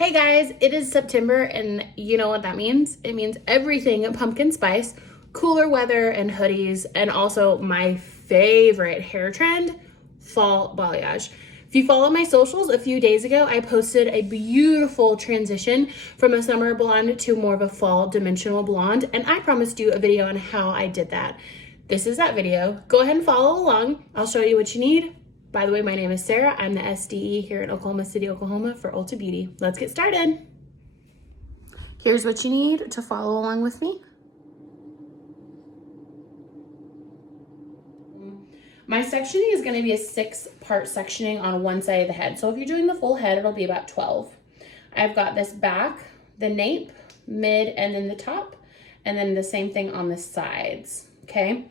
Hey guys, it is September and you know what that means? It means everything pumpkin spice, cooler weather and hoodies, and also my favorite hair trend, fall balayage. If you follow my socials, a few days ago, I posted a beautiful transition from a summer blonde to more of a fall dimensional blonde, and I promised you a video on how I did that. This is that video. Go ahead and follow along. I'll show you what you need. By the way, my name is Sarah. I'm the SDE here in Oklahoma City, Oklahoma for Ulta Beauty. Let's get started. Here's what you need to follow along with me. My sectioning is going to be a 6-part sectioning on one side of the head. So if you're doing the full head, it'll be about 12. I've got this back, the nape, mid, and then the top, and then the same thing on the sides, okay?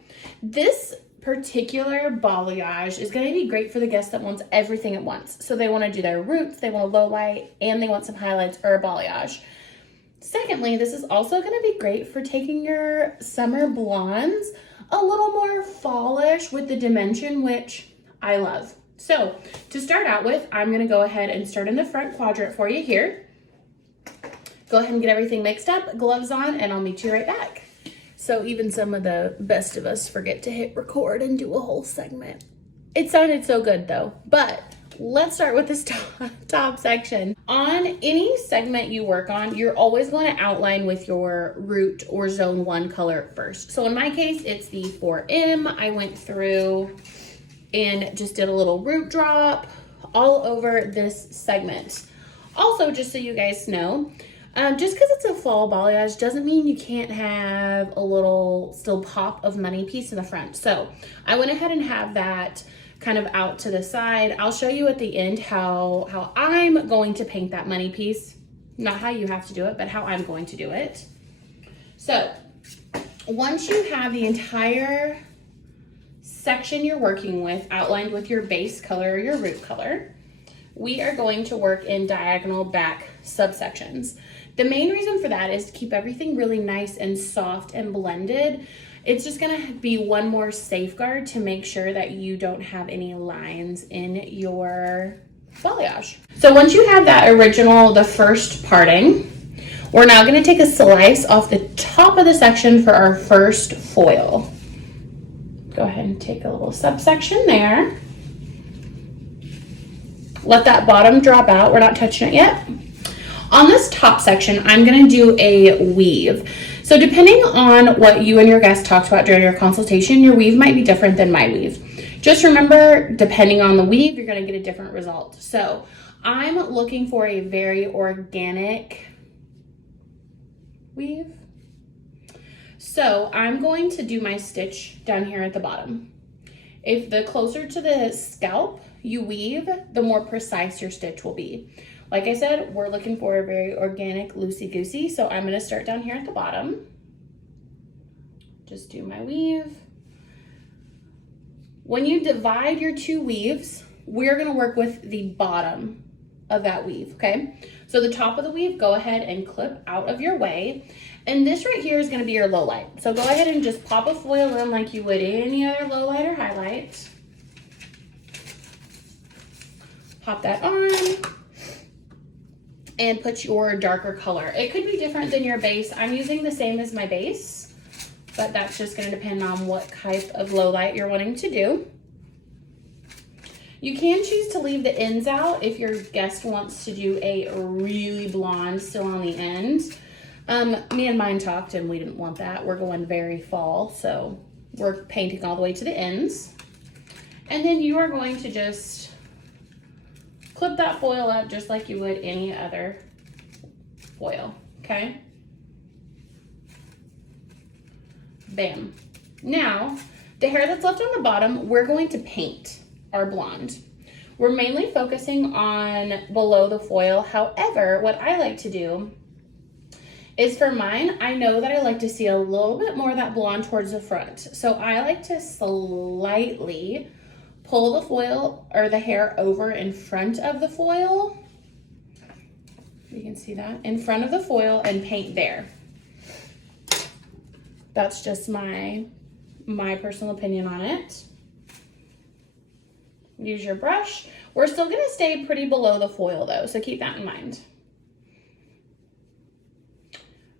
This particular balayage is going to be great for the guest that wants everything at once. So they want to do their roots, they want a low light, and they want some highlights or a balayage. Secondly, this is also going to be great for taking your summer blondes a little more fallish with the dimension, which I love. So to start out with, I'm going to go ahead and start in the front quadrant for you here. Go ahead and get everything mixed up, gloves on, and I'll meet you right back. So even some of the best of us forget to hit record and do a whole segment. It sounded so good though, but let's start with this top section. On any segment you work on, you're always going to outline with your root or zone 1 color first. So in my case, it's the 4M. I went through and just did a little root drop all over this segment. Also, just so you guys know, just because it's a fall balayage doesn't mean you can't have a little still pop of money piece in the front. So I went ahead and have that kind of out to the side. I'll show you at the end how I'm going to paint that money piece. Not how you have to do it, but how I'm going to do it. So once you have the entire section you're working with outlined with your base color or your root color, we are going to work in diagonal back subsections. The main reason for that is to keep everything really nice and soft and blended. It's just gonna be one more safeguard to make sure that you don't have any lines in your balayage. So once you have that original, the first parting, we're now gonna take a slice off the top of the section for our first foil. Go ahead and take a little subsection there. Let that bottom drop out. We're not touching it yet. On this top section, I'm going to do a weave. So depending on what you and your guest talked about during your consultation, your weave might be different than my weave. Just remember, depending on the weave, you're going to get a different result. So I'm looking for a very organic weave. So I'm going to do my stitch down here at the bottom. If the closer to the scalp you weave, the more precise your stitch will be. Like I said, we're looking for a very organic, loosey-goosey, so I'm gonna start down here at the bottom. Just do my weave. When you divide your two weaves, we're gonna work with the bottom of that weave, okay? So the top of the weave, go ahead and clip out of your way. And this right here is gonna be your low light. So go ahead and just pop a foil in like you would any other low light or highlight. Pop that on. And put your darker color. It could be different than your base. I'm using the same as my base, but that's just gonna depend on what type of low light you're wanting to do. You can choose to leave the ends out if your guest wants to do a really blonde still on the end. Me and mine talked and we didn't want that. We're going very fall, so we're painting all the way to the ends. And then you are going to just clip that foil up just like you would any other foil, okay? Bam. Now, the hair that's left on the bottom, we're going to paint our blonde. We're mainly focusing on below the foil. However, what I like to do is for mine, I know that I like to see a little bit more of that blonde towards the front. So I like to slightly pull the foil or the hair over in front of the foil. You can see that in front of the foil and paint there. That's just my personal opinion on it. Use your brush. We're still gonna stay pretty below the foil though, so keep that in mind.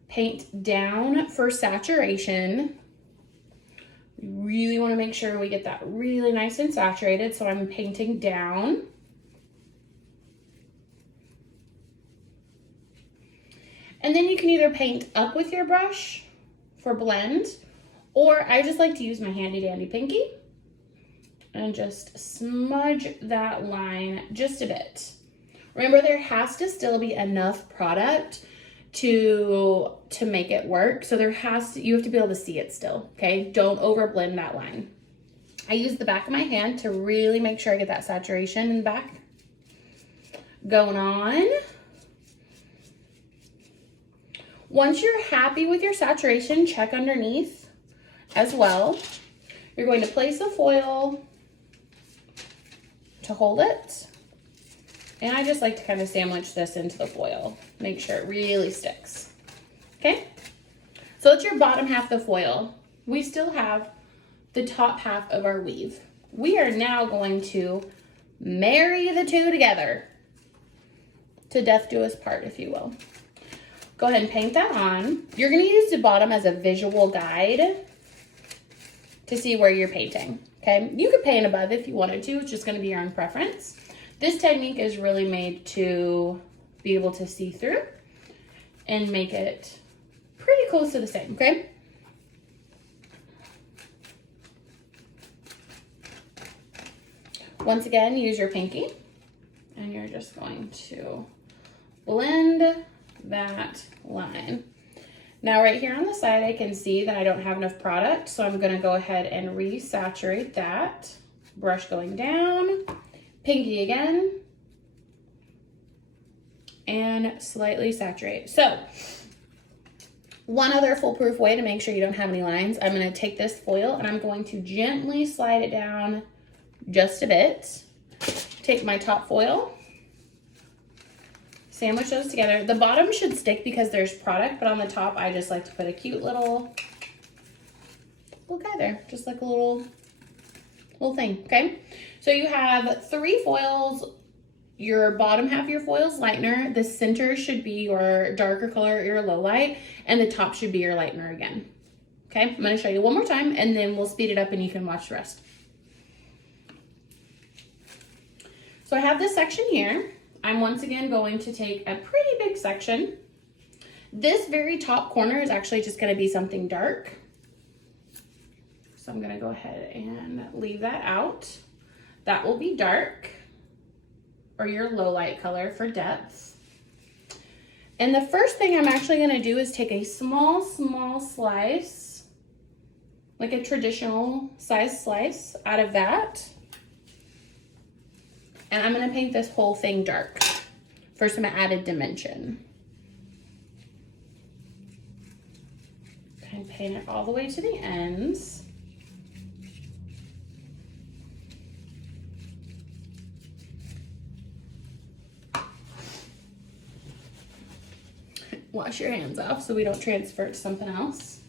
paint down for saturation. We really want to make sure we get that really nice and saturated, so I'm painting down. And then you can either paint up with your brush for blend, or I just like to use my handy dandy pinky and just smudge that line just a bit. Remember, there has to still be enough product to make it work. So you have to be able to see it still, okay? Don't over blend that line. I use the back of my hand to really make sure I get that saturation in the back going on. Once you're happy with your saturation, check underneath as well. You're going to place a foil to hold it. And I just like to kind of sandwich this into the foil. Make sure it really sticks. Okay? So it's your bottom half of the foil. We still have the top half of our weave. We are now going to marry the two together. To death do us part, if you will. Go ahead and paint that on. You're going to use the bottom as a visual guide to see where you're painting. Okay? You could paint above if you wanted to. It's just going to be your own preference. This technique is really made to be able to see through and make it pretty close to the same, okay? Once again, use your pinky and you're just going to blend that line. Now right here on the side, I can see that I don't have enough product, so I'm gonna go ahead and resaturate that. Brush going down. Pinky again, and slightly saturate. So, one other foolproof way to make sure you don't have any lines, I'm going to take this foil and I'm going to gently slide it down just a bit. Take my top foil, sandwich those together. The bottom should stick because there's product, but on the top I just like to put a cute little guy there, just like a little thing, okay? So you have 3 foils. Your bottom half of your foil is lightener. The center should be your darker color, your low light, and the top should be your lightener again. Okay, I'm gonna show you one more time and then we'll speed it up and you can watch the rest. So I have this section here. I'm once again going to take a pretty big section. This very top corner is actually just gonna be something dark. So I'm gonna go ahead and leave that out. That will be dark, or your low light color for depth. And the first thing I'm actually gonna do is take a small slice, like a traditional size slice out of that. And I'm gonna paint this whole thing dark for some added dimension. And paint it all the way to the ends. Wash your hands off so we don't transfer it to something else.